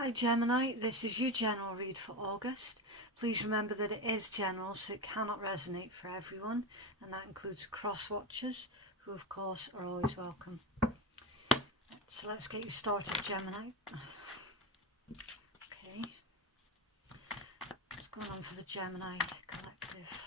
Hi Gemini, this is your general read for August. Please remember that it is general, so it cannot resonate for everyone, and that includes cross-watchers, who of course are always welcome. So let's get you started, Gemini. Okay, what's going on for the Gemini collective?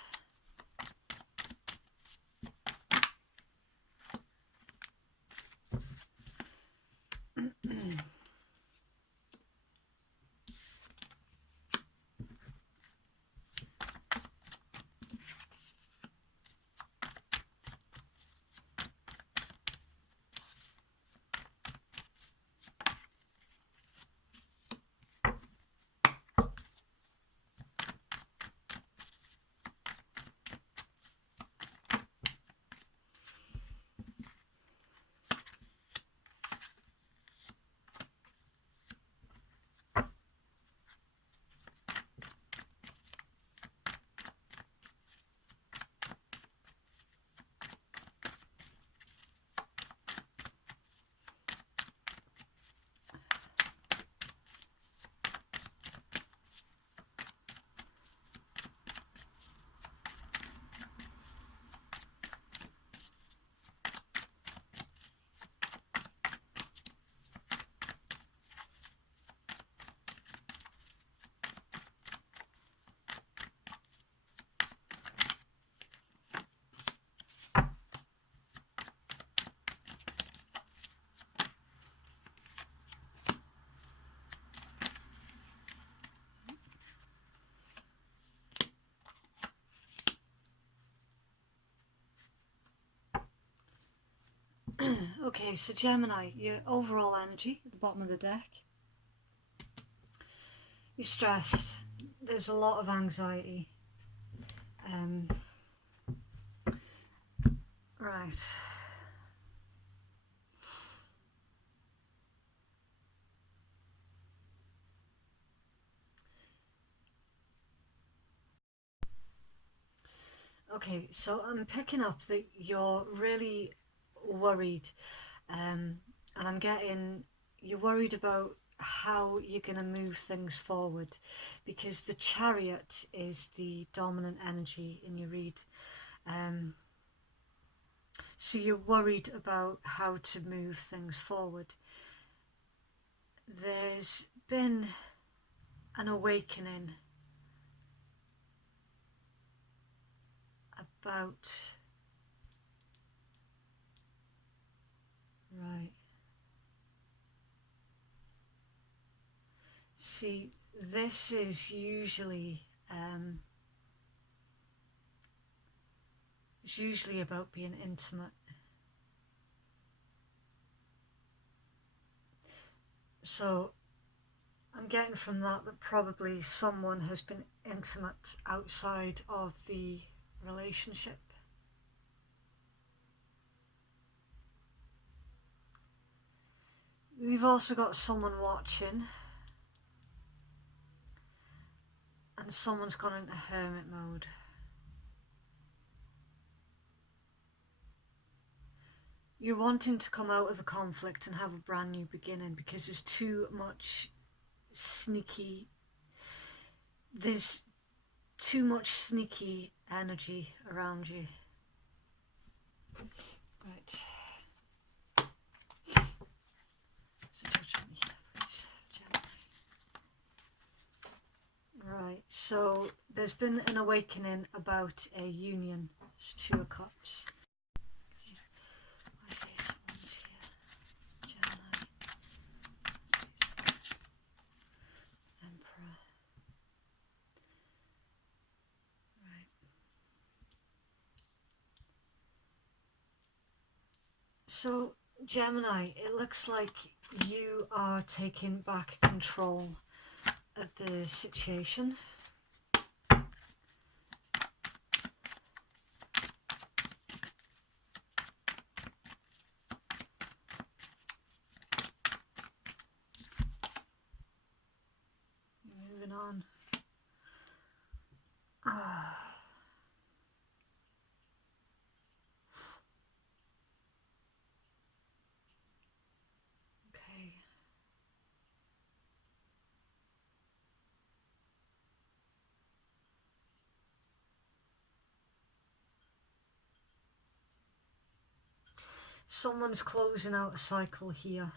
Okay, so Gemini, your overall energy at the bottom of the deck. You're stressed. There's a lot of anxiety. Right. Okay, so I'm picking up that you're really worried, and I'm getting you're worried about how you're going to move things forward, because the Chariot is the dominant energy in your read. So you're worried about how to move things forward. There's been an awakening about... Right. See, this is usually it's usually about being intimate. So I'm getting from that probably someone has been intimate outside of the relationship. We've also got someone watching, and someone's gone into hermit mode. You're wanting to come out of the conflict and have a brand new beginning because there's too much sneaky energy around you. Right. So judge me here, please, Gemini. Right, so there's been an awakening about a union. It's Two of Cups. I say someone's here. Gemini. Emperor. Right. So, Gemini, it looks like you are taking back control of the situation. Moving on. Okay. Someone's closing out a cycle here.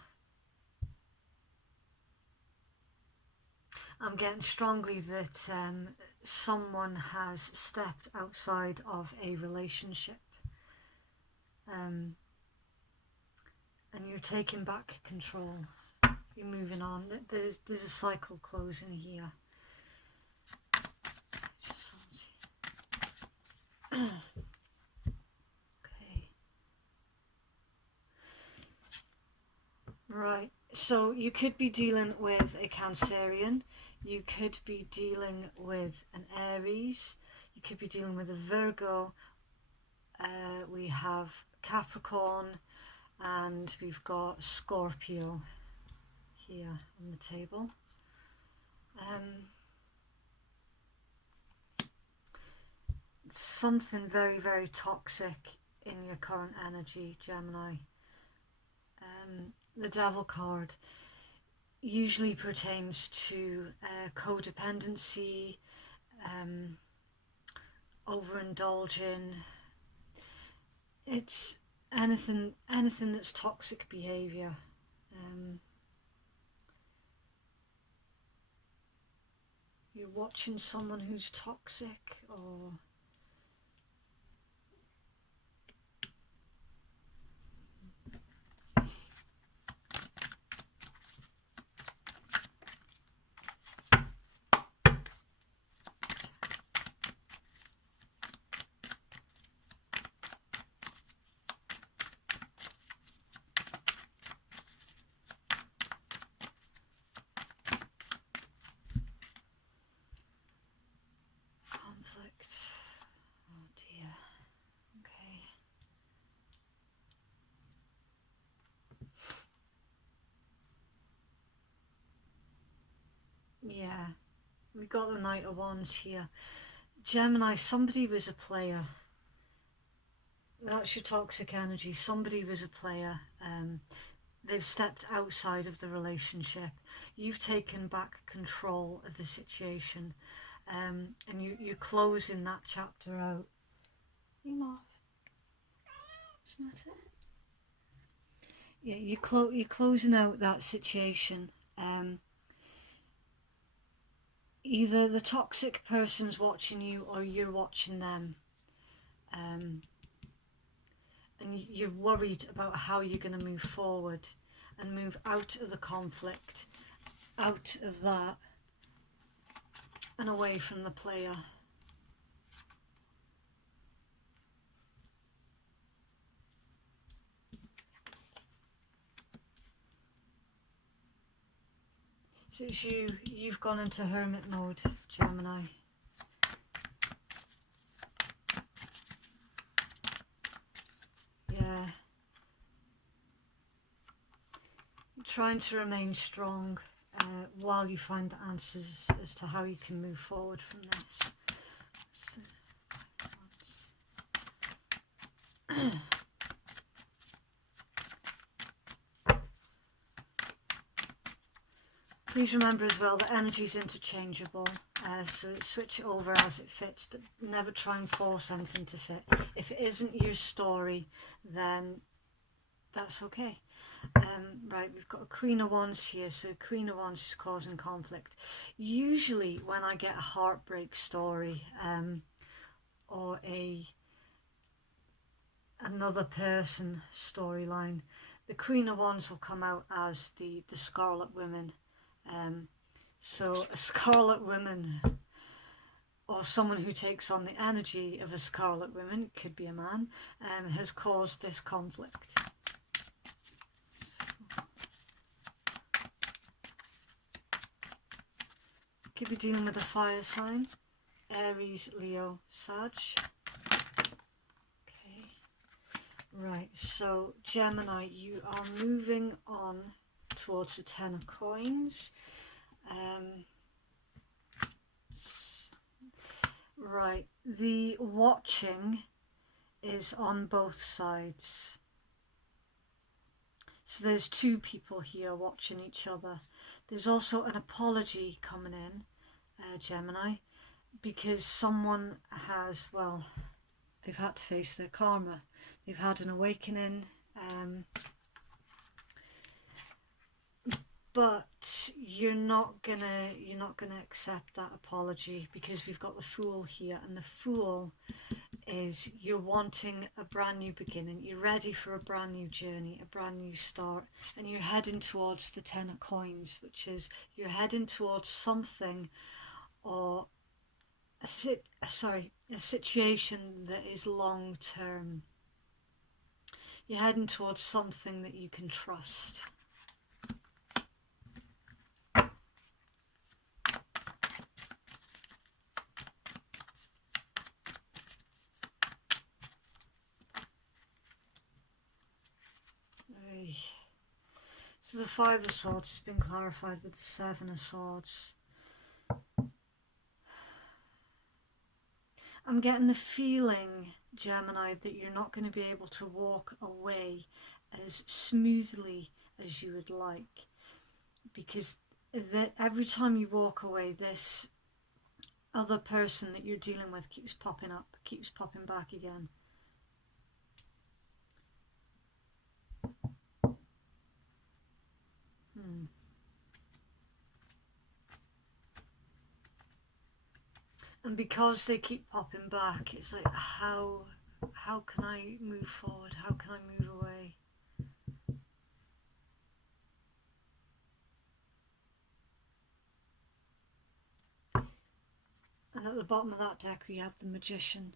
I'm getting strongly that someone has stepped outside of a relationship, and you're taking back control. You're moving on. There's a cycle closing here. Okay. Right. So you could be dealing with a Cancerian. You could be dealing with an Aries. You could be dealing with a Virgo. We have Capricorn, and we've got Scorpio here on the table. Something very, very toxic in your current energy, Gemini. The Devil card usually pertains to codependency, overindulging. It's anything that's toxic behavior. You're watching someone who's toxic, or conflict. Oh dear. Okay. Yeah, we got the Knight of Wands here. Gemini, somebody was a player. That's your toxic energy. Somebody was a player. They've stepped outside of the relationship. You've taken back control of the situation, and you're closing that chapter out. What's the matter? Yeah, you're closing out that situation. Either the toxic person's watching you, or you're watching them. And you're worried about how you're going to move forward and move out of the conflict, out of that, and away from the player. So it's you've gone into hermit mode, Gemini. Yeah. You're trying to remain strong while you find the answers as to how you can move forward from this. So, please remember as well that energy is interchangeable, so switch it over as it fits, but never try and force anything to fit. If it isn't your story, then that's okay. Right, we've got a Queen of Wands here, so Queen of Wands is causing conflict. Usually when I get a heartbreak story, or another person storyline, the Queen of Wands will come out as the Scarlet Woman. So a Scarlet Woman, or someone who takes on the energy of a Scarlet Woman, could be a man, has caused this conflict. Could be dealing with a fire sign, Aries, Leo, Sag. Okay, right, so Gemini, you are moving on towards the Ten of Coins. Right, the watching is on both sides. So there's two people here watching each other. There's also an apology coming in, Gemini, because someone has, well, they've had to face their karma. They've had an awakening, But you're not gonna accept that apology, because we've got the Fool here, and the Fool is you're wanting a brand new beginning. You're ready for a brand new journey, a brand new start, and you're heading towards the Ten of Coins, which is you're heading towards something, or a situation that is long term. You're heading towards something that you can trust. So the Five of Swords has been clarified with the Seven of Swords. I'm getting the feeling, Gemini, that you're not going to be able to walk away as smoothly as you would like, because every time you walk away, this other person that you're dealing with keeps popping up, keeps popping back again. And because they keep popping back, it's like, how can I move forward? How can I move away? And at the bottom of that deck we have the Magician,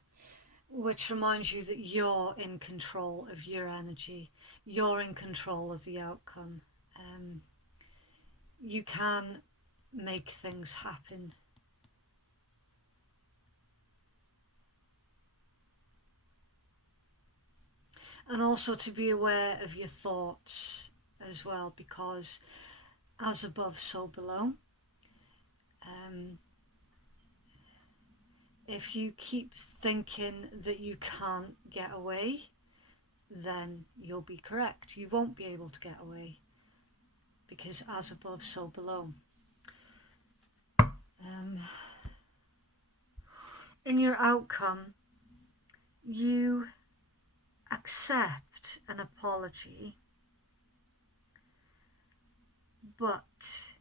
which reminds you that you're in control of your energy. You're in control of the outcome. You can make things happen. And also to be aware of your thoughts as well, because as above, so below. If you keep thinking that you can't get away, then you'll be correct. You won't be able to get away, because as above, so below. In your outcome, you accept an apology, but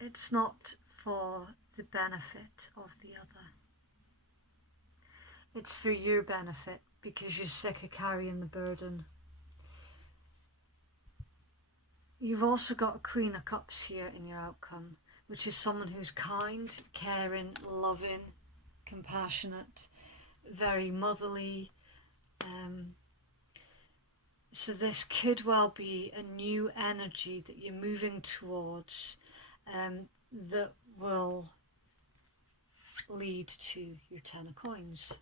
it's not for the benefit of the other. It's for your benefit, because you're sick of carrying the burden. You've also got a Queen of Cups here in your outcome, which is someone who's kind, caring, loving, compassionate, very motherly. So this could well be a new energy that you're moving towards, that will lead to your Ten of Coins,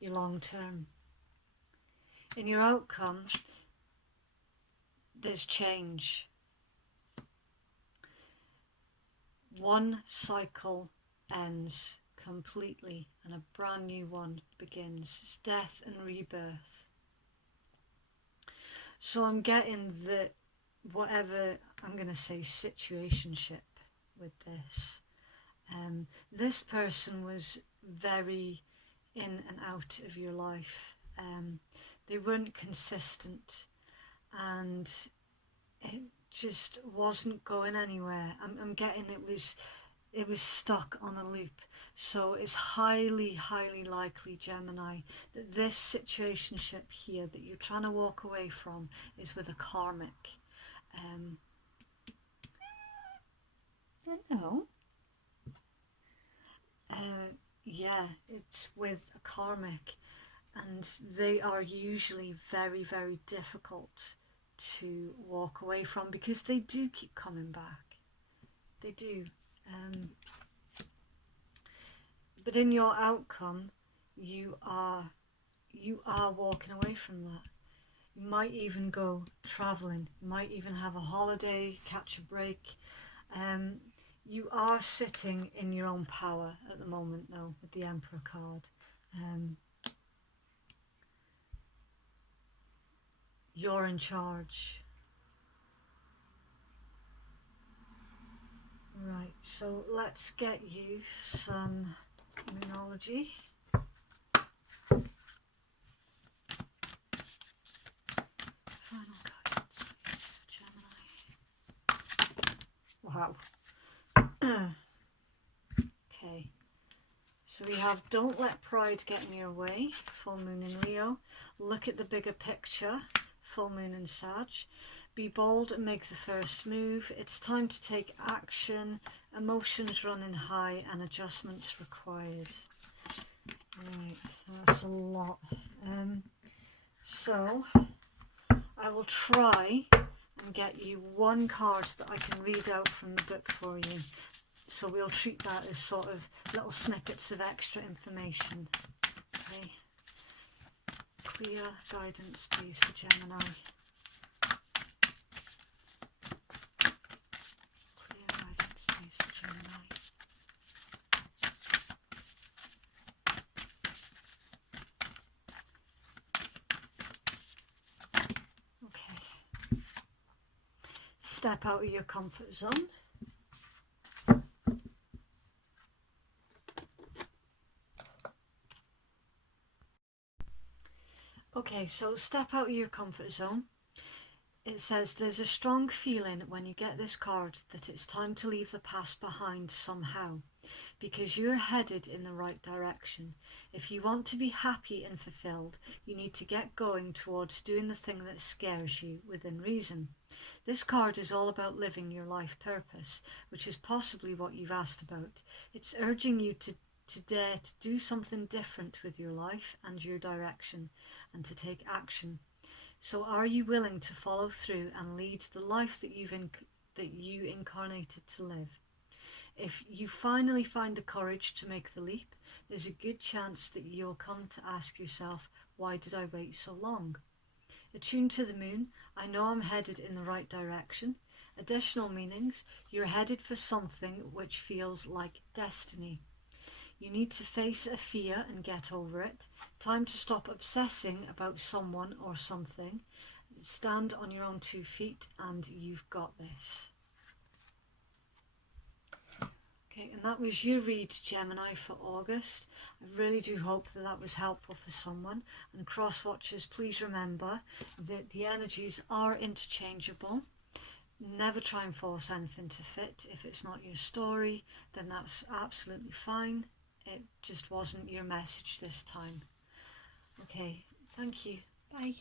your long term. In your outcome, there's change. One cycle ends completely and a brand new one begins. It's death and rebirth. So I'm getting that whatever, I'm going to say, situationship with this, this person was very in and out of your life. They weren't consistent, and it just wasn't going anywhere. I'm getting it was stuck on a loop. So it's highly, highly likely, Gemini, that this situationship here that you're trying to walk away from is with a karmic. Hello. Yeah, it's with a karmic, and they are usually very, very difficult to walk away from, because they do keep coming back. They do. But in your outcome, you are walking away from that. You might even go traveling. You might even have a holiday, catch a break. You are sitting in your own power at the moment, though, with the Emperor card. You're in charge. Right, so let's get you some immunology. how. Okay, so we have don't let pride get in your way, full moon in Leo. Look at the bigger picture, full moon in Sag. Be bold and make the first move. It's time to take action. Emotions running high and adjustments required. Right, that's a lot. So I will try and get you one card that I can read out from the book for you. So we'll treat that as sort of little snippets of extra information. Okay. Clear guidance, please, for Gemini. Clear guidance, please, for Gemini. Okay. Step out of your comfort zone. Okay, so step out of your comfort zone. It says there's a strong feeling when you get this card that it's time to leave the past behind somehow, because you're headed in the right direction. If you want to be happy and fulfilled, you need to get going towards doing the thing that scares you within reason. This card is all about living your life purpose, which is possibly what you've asked about. It's urging you to dare to do something different with your life and your direction, and to take action. So are you willing to follow through and lead the life that you incarnated to live? If you finally find the courage to make the leap, there's a good chance that you'll come to ask yourself, why did I wait so long? Attuned to the moon, I know I'm headed in the right direction. Additional meanings, you're headed for something which feels like destiny. You need to face a fear and get over it. Time to stop obsessing about someone or something. Stand on your own 2 feet and you've got this. Okay, and that was your read, Gemini, for August. I really do hope that that was helpful for someone. And cross watchers, please remember that the energies are interchangeable. Never try and force anything to fit. If it's not your story, then that's absolutely fine. It just wasn't your message this time. Okay, thank you. Bye.